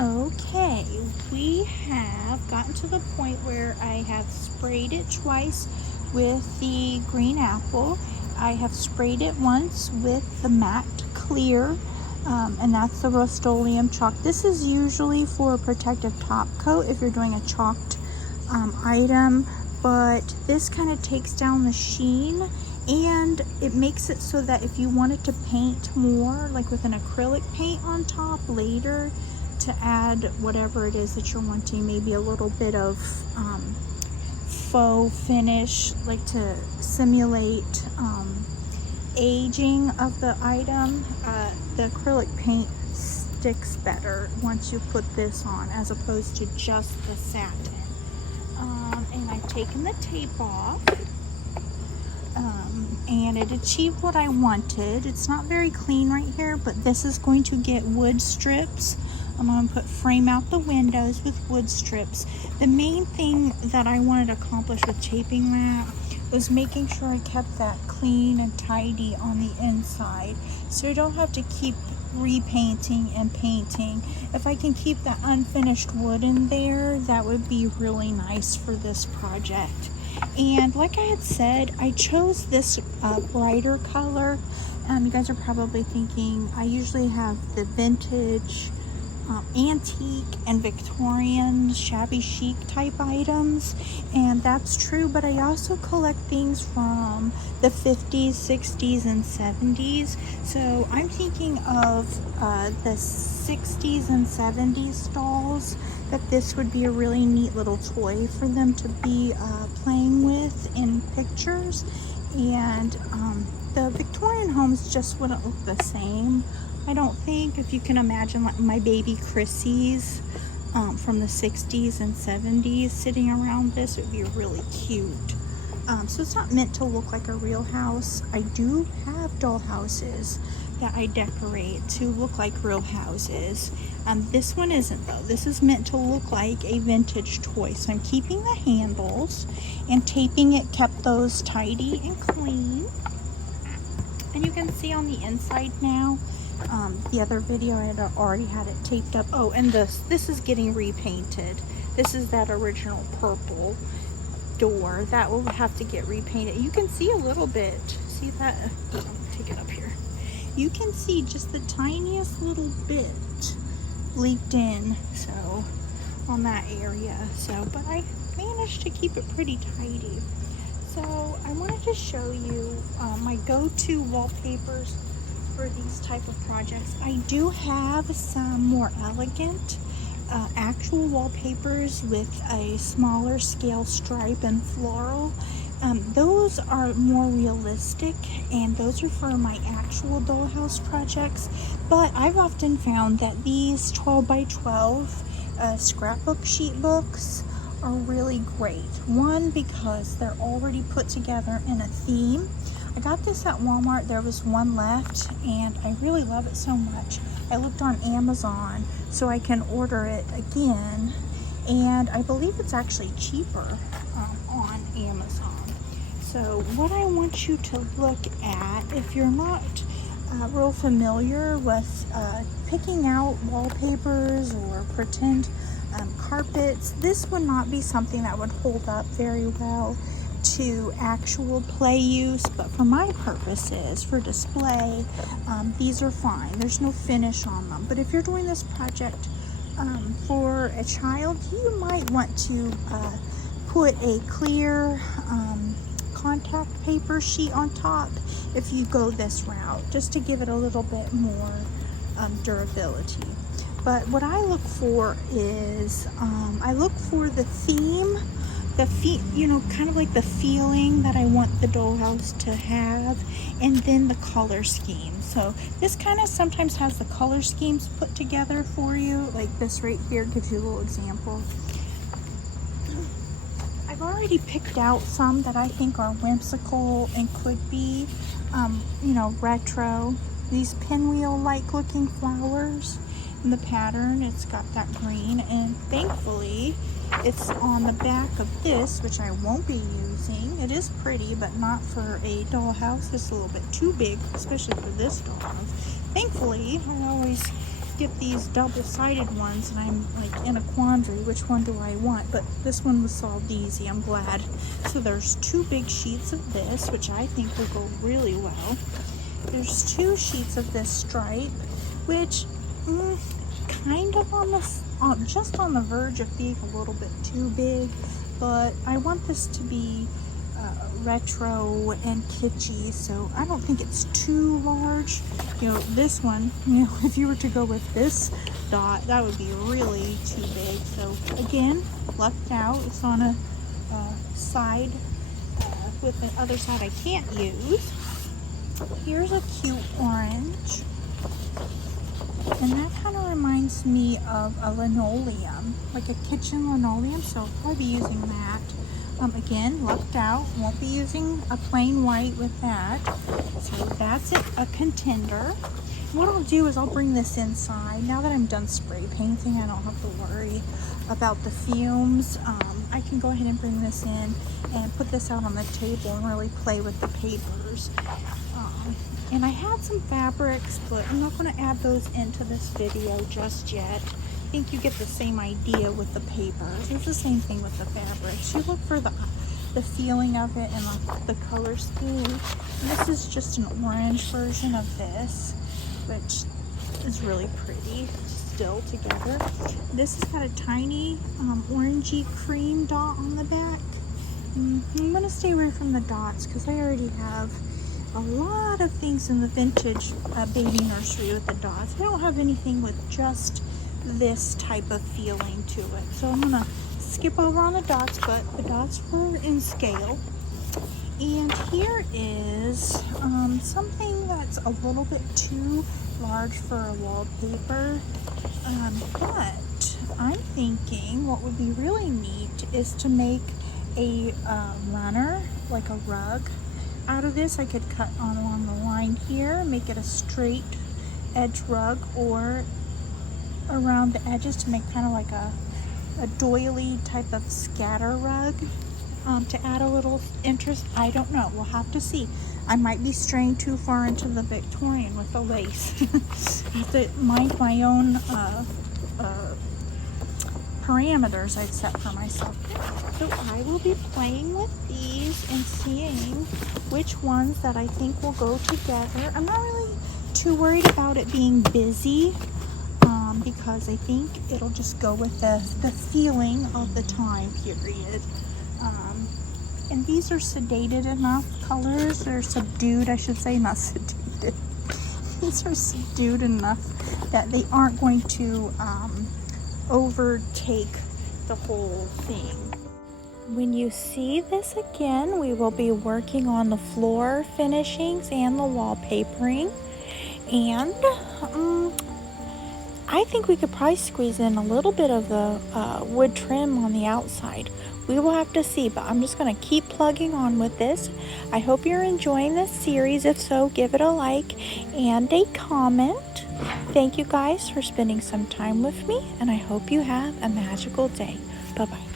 Okay, we have gotten to the point where I have sprayed it twice with the green apple. I have sprayed it once with the matte clear, and that's the Rust-Oleum chalk. This is usually for a protective top coat if you're doing a chalked item, but this kind of takes down the sheen and it makes it so that if you wanted to paint more, like with an acrylic paint on top later, to add whatever it is that you're wanting, maybe a little bit of faux finish, like to simulate aging of the item, the acrylic paint sticks better once you put this on as opposed to just the satin. And I've taken the tape off, and it achieved what I wanted. It's not very clean right here, but this is going to get wood strips. I'm going to frame out the windows with wood strips. The main thing that I wanted to accomplish with taping that was making sure I kept that clean and tidy on the inside, so you don't have to keep repainting and painting. If I can keep that unfinished wood in there, that would be really nice for this project. And like I had said, I chose this brighter color. You guys are probably thinking I usually have the vintage, antique and Victorian shabby chic type items, and that's true, but I also collect things from the 50s, 60s, and 70s. So I'm thinking of the 60s and 70s dolls, that this would be a really neat little toy for them to be playing with in pictures. And the Victorian homes just wouldn't look the same, I don't think. If you can imagine, like my baby Chrissy's from the 60s and 70s sitting around this, it would be really cute. So it's not meant to look like a real house. I do have doll houses that I decorate to look like real houses. This one isn't though. This is meant to look like a vintage toy. So I'm keeping the handles and taping it, kept those tidy and clean. And you can see on the inside now, the other video I had already had it taped up. Oh, and this is getting repainted. This is that original purple door that will have to get repainted. You can see a little bit. See that? I'll take it up here. You can see just the tiniest little bit leaked in, so on that area. So, but I managed to keep it pretty tidy. So I wanted to show you my go-to wallpapers for these type of projects. I do have some more elegant actual wallpapers with a smaller scale stripe and floral. Those are more realistic, and those are for my actual dollhouse projects. But I've often found that these 12 by 12 scrapbook sheet books are really great. One, because they're already put together in a theme. I got this at Walmart. There was one left, and I really love it so much. I looked on Amazon so I can order it again, and I believe it's actually cheaper on Amazon. So what I want you to look at, if you're not real familiar with picking out wallpapers or pretend carpets, this would not be something that would hold up very well to actual play use, but for my purposes, for display, these are fine. There's no finish on them. But if you're doing this project for a child, you might want to put a clear contact paper sheet on top if you go this route, just to give it a little bit more durability. But what I look for is I look for the theme, you know, kind of like the feeling that I want the dollhouse to have, and then the color scheme. So this kind of sometimes has the color schemes put together for you, like this right here gives you a little example. I've already picked out some that I think are whimsical and could be, you know, retro. These pinwheel-like looking flowers in the pattern, it's got that green, and thankfully it's on the back of this, which I won't be using. It is pretty, but not for a dollhouse. It's a little bit too big, especially for this dollhouse. Thankfully, I always get these double-sided ones and I'm like in a quandary, which one do I want? But this one was solved easy, I'm glad. So there's 2 big sheets of this, which I think will go really well. There's 2 sheets of this stripe, which kind of just on the verge of being a little bit too big, but I want this to be retro and kitschy, so I don't think it's too large. You know, this one, you know, if you were to go with this dot, that would be really too big. So again, lucked out. It's on a side with the other side I can't use. Here's a cute orange, and that kind of reminds me of a linoleum, like a kitchen linoleum, so I'll probably be using that. Again, lucked out, won't be using a plain white with that. So that's a contender. What I'll do is I'll bring this inside. Now that I'm done spray painting, I don't have to worry about the fumes. I can go ahead and bring this in and put this out on the table and really play with the papers. And I had some fabrics, but I'm not going to add those into this video just yet. I think you get the same idea with the papers. It's the same thing with the fabrics. You look for the feeling of it and the color scheme. And this is just an orange version of this, which is really pretty still together. This has got a tiny orangey cream dot on the back. I'm going to stay away from the dots because I already have a lot of things in the vintage baby nursery with the dots. I don't have anything with just this type of feeling to it, so I'm gonna skip over on the dots, but the dots were in scale. And here is something that's a little bit too large for a wallpaper, but I'm thinking what would be really neat is to make a runner, like a rug out of this. I could cut on along the line here, make it a straight edge rug, or around the edges to make kind of like a doily type of scatter rug, to add a little interest. I don't know, we'll have to see. I might be straying too far into the Victorian with the lace. I have to mind my own parameters I've set for myself. So I will be playing with these and seeing which ones that I think will go together. I'm not really too worried about it being busy, because I think it'll just go with the feeling of the time period. And these are sedated enough colors. They're subdued, I should say, not sedated. These are subdued enough that they aren't going to overtake the whole thing. When you see this again, we will be working on the floor finishings and the wallpapering. And I think we could probably squeeze in a little bit of the wood trim on the outside. We will have to see, but I'm just going to keep plugging on with this. I hope you're enjoying this series. If so, give it a like and a comment. Thank you guys for spending some time with me, and I hope you have a magical day. Bye-bye.